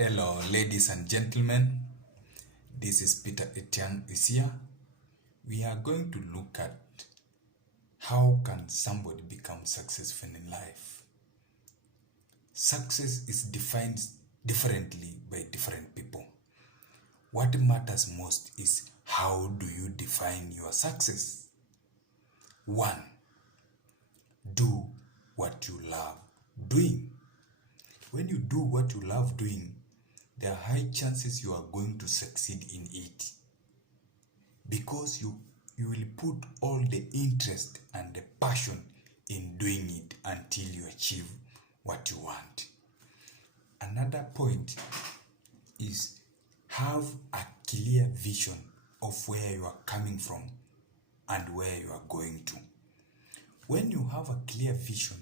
Hello, ladies and gentlemen. This is Peter Etienne Isia. We are going to look at how can somebody become successful in life. Success is defined differently by different people. What matters most is how do you define your success? 1. Do what you love doing. When you do what you love doing, there are high chances you are going to succeed in it because you will put all the interest and the passion in doing it until you achieve what you want. Another point is have a clear vision of where you are coming from and where you are going to. When you have a clear vision,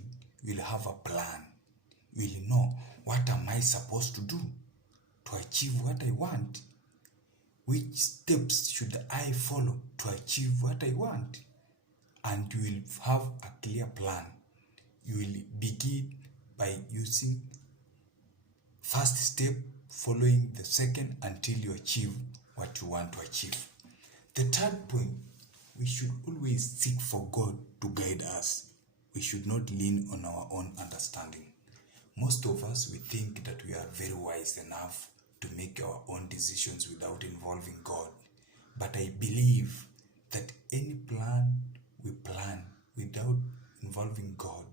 you will have a plan. You will know, what am I supposed to do to achieve what I want? Which steps should I follow to achieve what I want? And you will have a clear plan. You will begin by using first step, following the second until you achieve what you want to achieve. The third point, we should always seek for God to guide us. We should not lean on our own understanding. Most of us, we think that we are very wise enough to make our own decisions without involving God. But I believe that any plan we plan without involving God,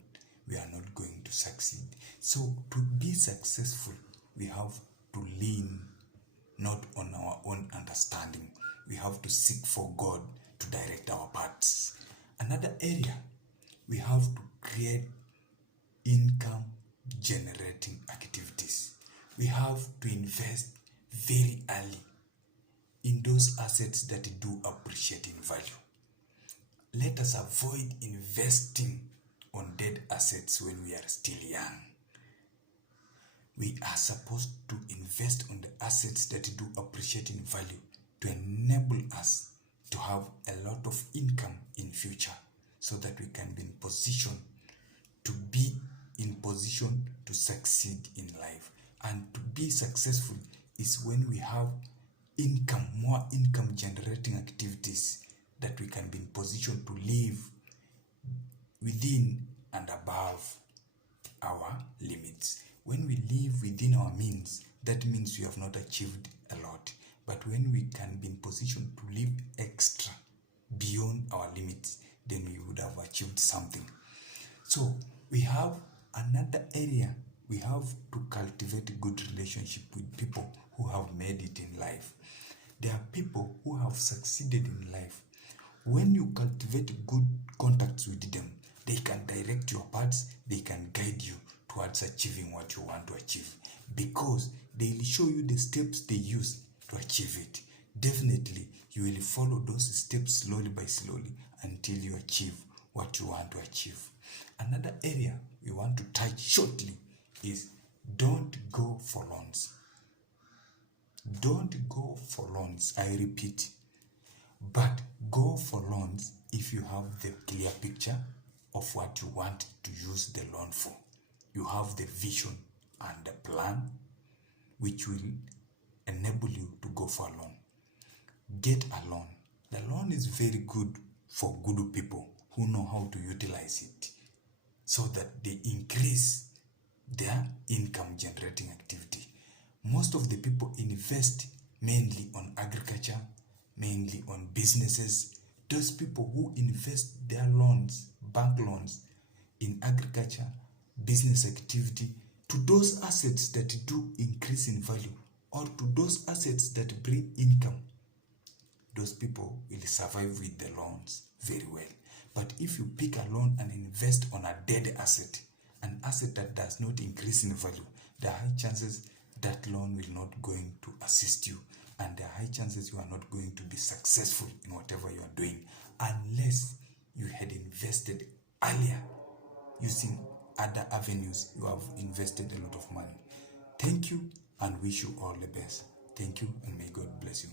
we are not going to succeed. So to be successful, we have to lean not on our own understanding. We have to seek for God to direct our paths. Another area, we have to create income generating activities. We have to invest very early in those assets that do appreciate in value. Let us avoid investing on dead assets when we are still young. We are supposed to invest on the assets that do appreciate in value to enable us to have a lot of income in future so that we can be in position to succeed in life. And to be successful is when we have income, more income generating activities that we can be in position to live within and above our limits. When we live within our means, that means we have not achieved a lot. But when we can be in position to live extra beyond our limits, then we would have achieved something. So we have another area. We have to cultivate a good relationship with people who have made it in life. There are people who have succeeded in life. When you cultivate good contacts with them, they can direct your paths, they can guide you towards achieving what you want to achieve because they will show you the steps they use to achieve it. Definitely, you will follow those steps slowly by slowly until you achieve what you want to achieve. Another area we want to touch shortly is don't go for loans. Don't go for loans, I repeat. But go for loans if you have the clear picture of what you want to use the loan for. You have the vision and the plan which will enable you to go for a loan. Get a loan. The loan is very good for good people who know how to utilize it so that they increase their income generating activity. Most of the people invest mainly on agriculture, mainly on businesses. Those people who invest their loans, bank loans, in agriculture, business activity, to those assets that do increase in value or to those assets that bring income, those people will survive with the loans very well. But if you pick a loan and invest on a dead asset, an asset that does not increase in value, there are high chances that loan will not going to assist you, and there are high chances you are not going to be successful in whatever you are doing unless you had invested earlier using other avenues. You have invested a lot of money. Thank you and wish you all the best. Thank you and may God bless you.